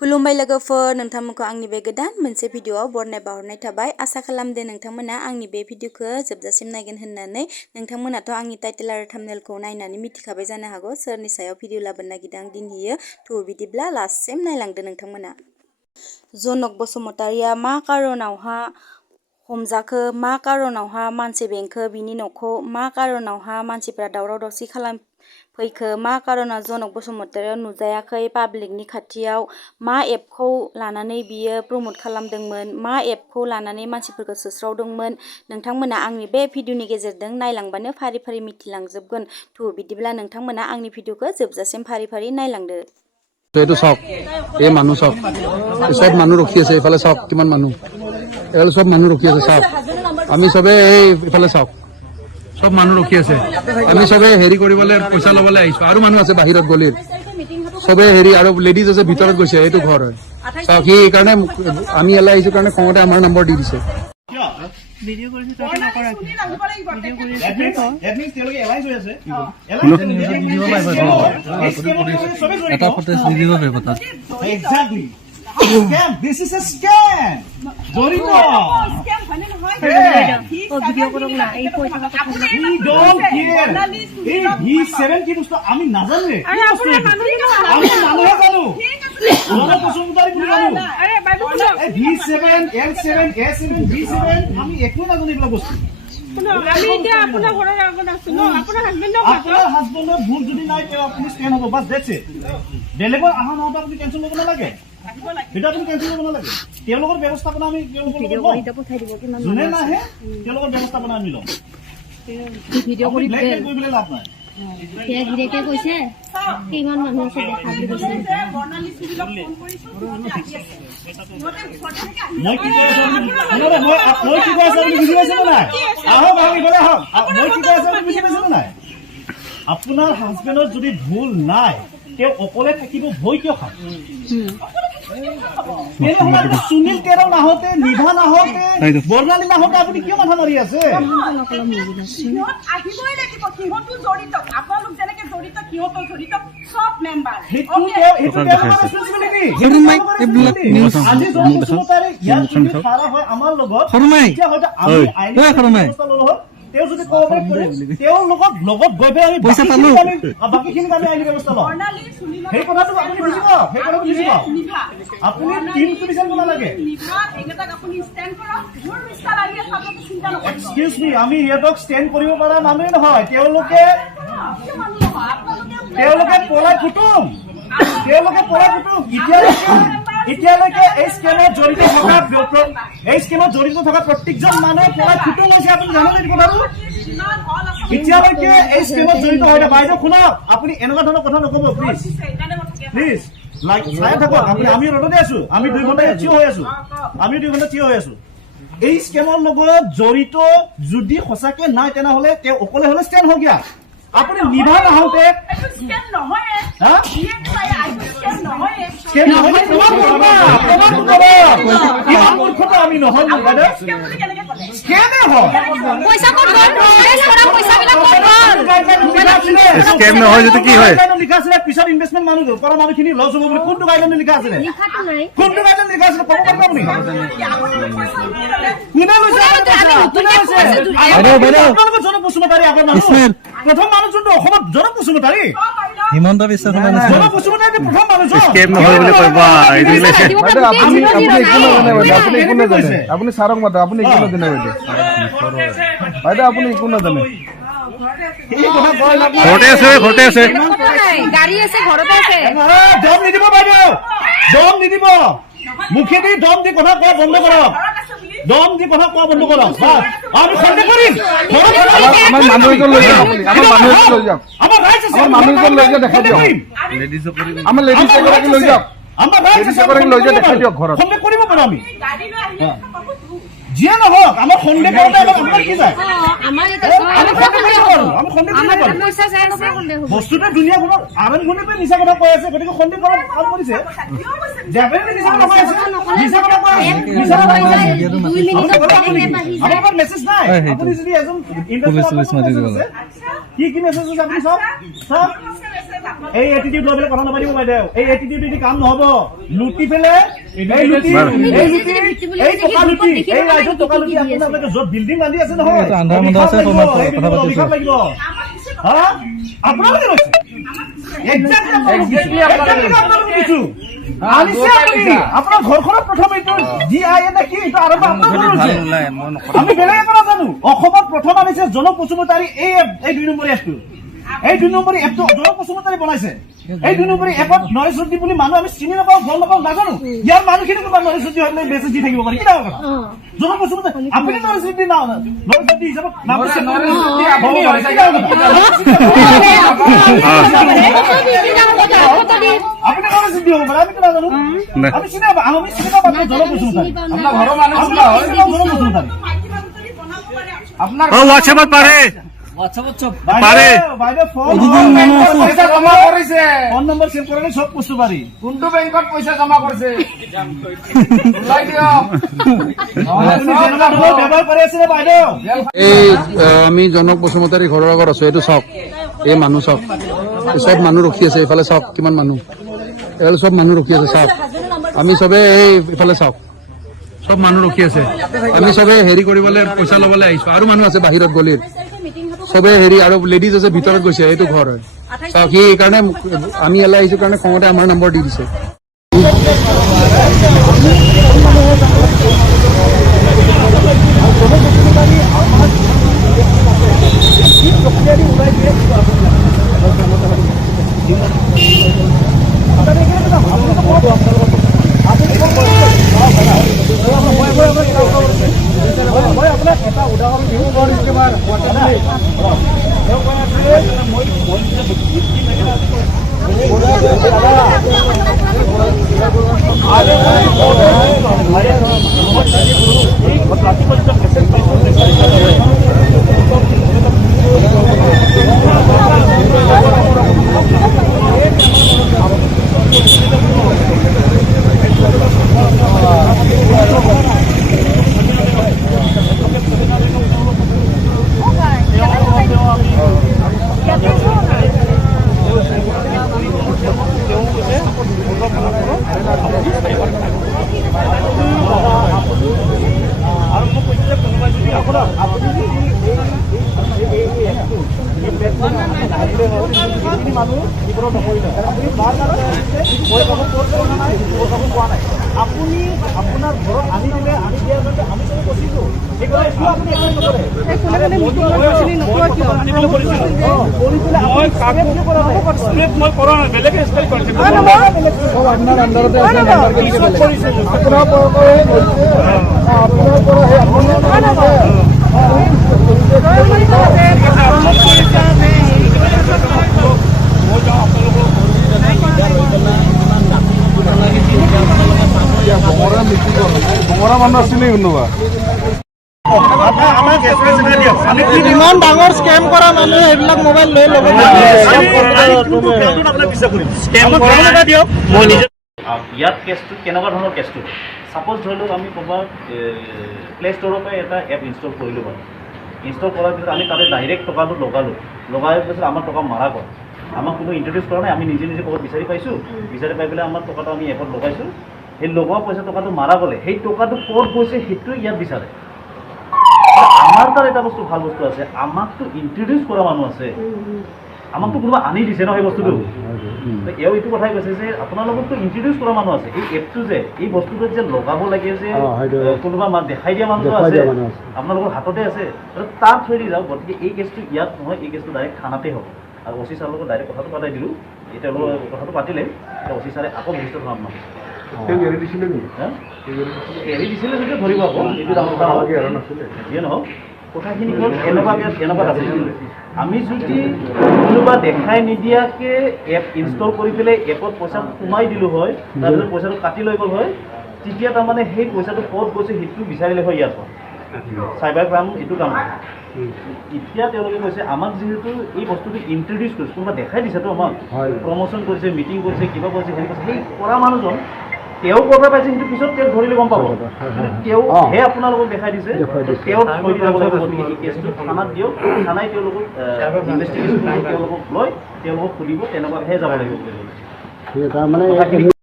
खुलुमबाय लोगोफोर नोंथांमोनखौ आंनि बे गोदान मोनसे भिडिअआव बरनाय बावहरनाय थाबाय आसा खालामदो नोंथांमोना आंनि बे भिडिअखौ जोबजासिम नायगोन होननानै नोंथांमोनाथ' आंनि टाइटेल आरो थाम्बनेलखौ नायनानै मिथिखाबाय जानो हागौ सोरनि सायाव भिडिअ लाबोनो नागिरदों आं दिनैयो थ' बिदिब्ला लास्टसिम नायलांदो नोंथांमोना। जनक बसुमतारिया मा कारनावहा हमजाखो मा कारनावहा मानसि बेंखो बिनि न'खौ मा कारनावहा मानसिफ्रा दावराव दावसि फैखो मा कारनाव जनक बसुमतारिया नुजायाखै पाब्लिकनि खाथियाव मा एपखौ लानानै बियो प्रमोट खालामदोंमोन मा एपखौ लानानै मानसिफोरखौ सोस्रावदोंमोन नोंथांमोना आंनि बे भिडिअनि गेजेरजों नायलांबानो फारि फारि मिथिलांजोबगोन थ' बिदिब्ला नोंथांमोना आंनि भिडिअखौ जोबजासिम फारि फारि नायलांदो। এইটো চাওক এই মানুহ চাওক চব মানুহ ৰখি আছে এইফালে চাওক কিমান মানুহ এফালে চব মানুহ ৰখি আছে চাওক আমি চবে এই ইফালে চাওক সব মানুহ ৰখি আছে আমি চবে হেৰি কৰিবলৈ পইচা ল'বলৈ আহিছো আৰু মানুহ আছে বাহিৰত গলিত চবে হেৰি আৰু লেডিজ আছে ভিতৰত গৈছে এইটো ঘৰ হয় চাওক সি এইকাৰণে আমি এলাই আহিছো কাৰণে খঙতে আমাৰ নম্বৰ দি দিছে। ভিডিও কৰিছে তই নকৰা ভিডিও কৰিছে এডমিন তেলকে এলাইজ হৈ আছে দিব পাৰিব এটা ফটেজ দি দিব পাৰিব তাত exactly scam this is a scam জড়িত স্ক্যাম মানে নহয় ও ভিডিও কৰক না এই পইচা কথা ই ডোন্ট কেয়ার এই V7 কি বস্তু আমি নাজানো আরে আপুনি আমি মানুহে জানো ওরা পছন্দদারি বুলি জানো আরে বাইবু এই V7 L7 S into V7 আমি একো নাজানো এইবিলাক বস্তু আমি এতিয়া আপোনাৰ ঘৰৰ আগত আছো ন আপোনাৰ হাজবেণ্ডৰ ভুল যদি নাই তে আপুনি স্ক্যান হ'ব বাস দ্যাটস ইট বেলেগৰ আহা নহওঁতে আপুনি টেনচন ল'ব নালাগে এটা তুমি টেনচন ল'ব নালাগে তেওঁলোকৰ ব্যৱস্থাপনা আমি ভিডিও কৰি পঠাই দিব কিমান যোনে নাহে তেওঁলোকৰ ব্যৱস্থাপনা আমি ল'ম ভিডিও কৰি দিলে লাভ নাই কে গিৰেকে কৈছে কিমান মানুহ আছে দেখা বুলি কৈছে বৰ্ণালী সুবিলক ফোন কৰিছো মই কি কৈছো মই কি কৈছো আপুনি বুজি পাইছে নাই আহক আহক ইফালে আহক মই কি কৈছো আপুনি বুজি পাইছে নাই আপোনাৰ হাজবেণ্ডৰ যদি ভুল নাই তেওঁ অকলে থাকিব ভয় কিয় খায় সুনীল কেৰাও নাহতে নিভা নাহতে বৰ্ণালী নাহতে আপুনি কিয় মাথা মাৰি আছে আহিবই লাগিব কিহতো জড়িত আপোনালোক যেনেকে জড়িত কিহতো জড়িত সব মেম্বাৰ আজি জনসংখ্যাৰে ইয়াত যদি খাৰা হয় আমাৰ লগত এতিয়া হয়তো আমি আইনী ব্যৱস্থা ল'লো হয় তেওঁ যদি কোঅপাৰেট কৰে তেওঁ লগত গৈ পেলাই আমি পইচা পালো বাকিখিনি আমি আইনী ব্যৱস্থা ল'ম সেই কথাটো আপুনি বুজিব সেই কথাটো বুজিব আপুনি টিমটো বিচাৰিব নালাগে এক্সকিউজ মি আমি ইহঁতক ষ্টেণ্ড কৰিব পৰা মানুহে নহয় তেওঁলোকে পলাই কুটুম এতিয়ালৈকে এই স্কেমত জড়িত থকা প্ৰত্যেকজন মানুহে পলাই কুটুম হৈছে আপুনি জানেনে এই কথাটো এতিয়ালৈকে এই স্কেমত জড়িত হয় বাইদেউ শুনক আপুনি এনেকুৱা ধৰণৰ কথা নক'ব প্লিজ চাই থাকক আপুনি আমি ৰ'দতে আছো আমি 2 ঘণ্টা থিয় হৈ আছো এই স্কেমৰ লগত জড়িত যদি সঁচাকে নাই তেনেহ'লে তেওঁ অকলে হ'লে ষ্টেণ্ড হওক দিয়া আপুনি নিভা নাহওঁতে আমি নহয় পিছত ইনভেষ্টমেণ্ট মানুহ কৰা মানুহখিনি লছ হ'ব বুলি কোনটো গাইডলাইন লিখা আছিলে কোনটো গাইডলাইন লিখা আছিলে ক'ব পাৰিব আপুনি আপোনালোকৰ জনক বসুমতাৰী আগৰ মানুহ প্ৰথম মানুহ যোনটো অসমত জনক বসুমতাৰী হিমন্ত বিশ্ব শৰ্মা জনক বসুমতাৰী প্ৰথম মানুহ স্কেম নহয় বুলি কবা আপুনি ছাৰক মাতে আপুনি একো নাজানে বাইদেউ আপুনি একো নাজানে ঘৰতে আছে গাড়ী আছে ঘৰতে আছে দম নিদিব বাইদেউ দম নিদিব মুখেদি দম দি কথা কোৱা বন্ধ কৰক আমি সন্দেহ কৰিম আমাৰ মানুহজন লৈ যাওক আমাৰ মানুহজন লৈ যাওক দেখাই দিয়ক আমাৰ লেডিজ এগৰাকী লৈ যাওক দেখাই দিয়ক ঘৰত সন্দেহ কৰিব পাৰো আমি যিয়ে নহওক আমাৰ সন্দেহ কৰোঁতে আপোনাৰ কি যায় বস্তুটো দুনিয়াখনত আৰম্ভণিৰ পৰা মিছা কথা কৈ আছে গতিকে সন্দেহ কৰাত ভাল কৰিছে আপোনাৰ মেছেজ নাই আপুনি যদি এজন কি মেছেজ আছে আপুনি চাওক এই এটিটিউড লৈ পেলাই কথা নাপাতিব বাইদেউ এই এটিটিউড এটি কাম নহব লুটি পেলাই এই লুটি এই টকা লুটি এই ৰাইজৰ টকা লুটি আপোনালোকে য'ত বিল্ডিং বান্ধি আছে নহয় অভিশাপ লাগিব হা আপোনালোকে কৈছে এক্সাক্টলি আপোনালোকে দিছো আনিছে আপুনি আপোনাৰ ঘৰখনত প্ৰথম এইটো GIA নে কি এইটো আৰম্ভ আমি বেলেগ একো নাজানো অসমত প্ৰথম আনিছে জনক বসুমতাৰী এই 2 নম্বৰ এপটো এই 2 নম্বৰ এপটো জনক বসুমতাৰী বনাইছে এই 2 নম্বৰ এপত নৰেশ ৰুডি বুলি মানুহ আমি চিনি নাপাওঁ গম নাপাওঁ নাজানো ইয়াৰ মানুহখিনি তোমাৰ নৰেশ ৰুডি হ'লে মেছেজ দি থাকিব পাৰি কি ডাঙৰ কথা জনক বসুমতাৰী আপুনি নৰেশ ৰুডি নাও নৰেশ ৰুডি হিচাপত নাম দিছে নৰেশ ৰুডি আপুনি নৰেশ ৰুডি হ'ব পাৰে আমি কি নাজানো আমি চিনি নাপাওঁ আমি চিনি নাপাওঁ জনক বসুমতাৰী আপোনাৰ ঘৰৰ মানুহ জনক বসুমতাৰী আপোনাৰ হোৱাটছএপত পাৰে পাৰে বাইদেউ ফোন পইচা জমা কৰিছে ফোন নম্বৰ চেভ কৰিলে সব বস্তু পাৰি কোনটো বেংকত পইচা জমা কৰিছে ওলাই দিয়ক ব্যৱহাৰ কৰি আছে নে বাইদেউ এই আমি জনক বসুমতাৰী ঘৰৰ আগত আছো এইটো চাওক এই মানুহ চাওক চব মানুহ ৰখি আছে এইফালে চাওক কিমান মানুহ এফালে চব মানুহ ৰখি আছে চাওক আমি চবে এই ইফালে চাওক চব মানুহ ৰখি আছে আমি চবে হেৰি কৰিবলৈ পইচা ল'বলৈ আহিছো আৰু মানুহ আছে বাহিৰত গলিৰ চবে হেৰি আৰু লেডিজ আছে ভিতৰত গৈছে এইটো ঘৰ হয় চাওক সি এইকাৰণে আমি ইয়ালৈ আহিছো কাৰণে খঙতে আমাৰ নম্বৰ দি দিছে আপুনি আপোনাৰ ঘৰত আনি দিলে আনি দিয়াৰ বাবে আমি চবে কৈছো মানুহ আছিলে কোনোবা ইমান ডাঙৰ স্কেম কৰা মানুহে এইবিলাক মোবাইল লৈ ল'ব ইয়াত কেছটো কেনেকুৱা ধৰণৰ কেছটো ছাপ'জ ধৰি লওক আমি ক'ৰবাত প্লে ষ্ট'ৰৰ পৰা এটা এপ ইনষ্টল কৰিলোঁ বাৰু ইনষ্টল কৰাৰ পিছত আমি তাতে ডাইৰেক্ট টকাটো লগাই পিছত আমাৰ টকা মাৰা গ'ল আমাক কোনো ইণ্ট্ৰডিউচ কৰা নাই আমি নিজে ক'ৰবাত বিচাৰি পাইছোঁ বিচাৰি পাই পেলাই আমাৰ টকাটো আমি এপত লগাইছোঁ সেই লগোৱা পইচা টকাটো মাৰা গ'লে সেই টকাটো ক'ত গৈছে সেইটোৱে ইয়াত বিচাৰে আমাৰ তাত এটা বস্তু ভাল বস্তু আছে আমাকতো ইণ্ট্ৰডিউচ কৰা মানুহ আছে আমাকতো কোনোবা আনি দিছে ন সেই বস্তুটো এওঁ এইটো কথাই কৈছে যে আপোনালোকতো ইণ্ট্ৰডিউচ কৰা মানুহ আছে এই এপটো যে এই বস্তুটো যে লগাব লাগে যে কোনোবা দেখাই দিয়া মানুহ আছে আপোনালোকৰ হাততে আছে তাৰ থৈ দি যাওক গতিকে এই কেছটো ইয়াত নহয় এই কেছটো ডাইৰেক্ট থানাতে হ'ব আৰু অ চি ছাৰৰ লগত ডাইৰেক্ট কথাটো পাতাই দিলোঁ এতিয়া কথাটো পাতিলে এতিয়া অ চি ছাৰে আকৌ ভৱিষ্যত ধৰা আপোনাক এৰি দিছিলে যদিও ধৰিব আকৌ এইটো ডাঙৰ কথা নহয় যিয়ে নহওক কথাখিনি হ'ল এনেকুৱা আছে আমি যদি কোনোবা দেখাই নিদিয়াকৈ এপ ইনষ্টল কৰি পেলাই এপত পইচা সোমাই দিলোঁ হয় তাৰপিছত পইচাটো কাটি লৈ গ'ল হয় তেতিয়া তাৰমানে সেই পইচাটো ক'ত গৈছে সেইটো বিচাৰিলে হয় ইয়াত চাইবাৰ ক্ৰাইম এইটো কাম এতিয়া তেওঁলোকে কৈছে আমাক যিহেতু এই বস্তুটো ইণ্ট্ৰডিউচ কৰিছে কোনোবা দেখাই দিছেতো আমাক প্ৰমোশ্যন কৰিছে মিটিং কৰিছে কিবা কৰিছে হেৰি কৰিছে সেই কৰা মানুহজন তেওঁ ক'ৰ পৰা পাইছে সেইটো পিছত তেওঁক ধৰিলে গম পাব তেওঁহে আপোনালোকক দেখাই দিছে তেওঁক থৈ দিব লাগিব গতিকে এই কেছটো থানাত দিয়ক থানাই তেওঁলোকক ইনভেষ্টিগেশ্যন কৰি তেওঁলোকক লৈ তেওঁলোকক খুলিব তেনেকুৱাহে যাব লাগিব বুলি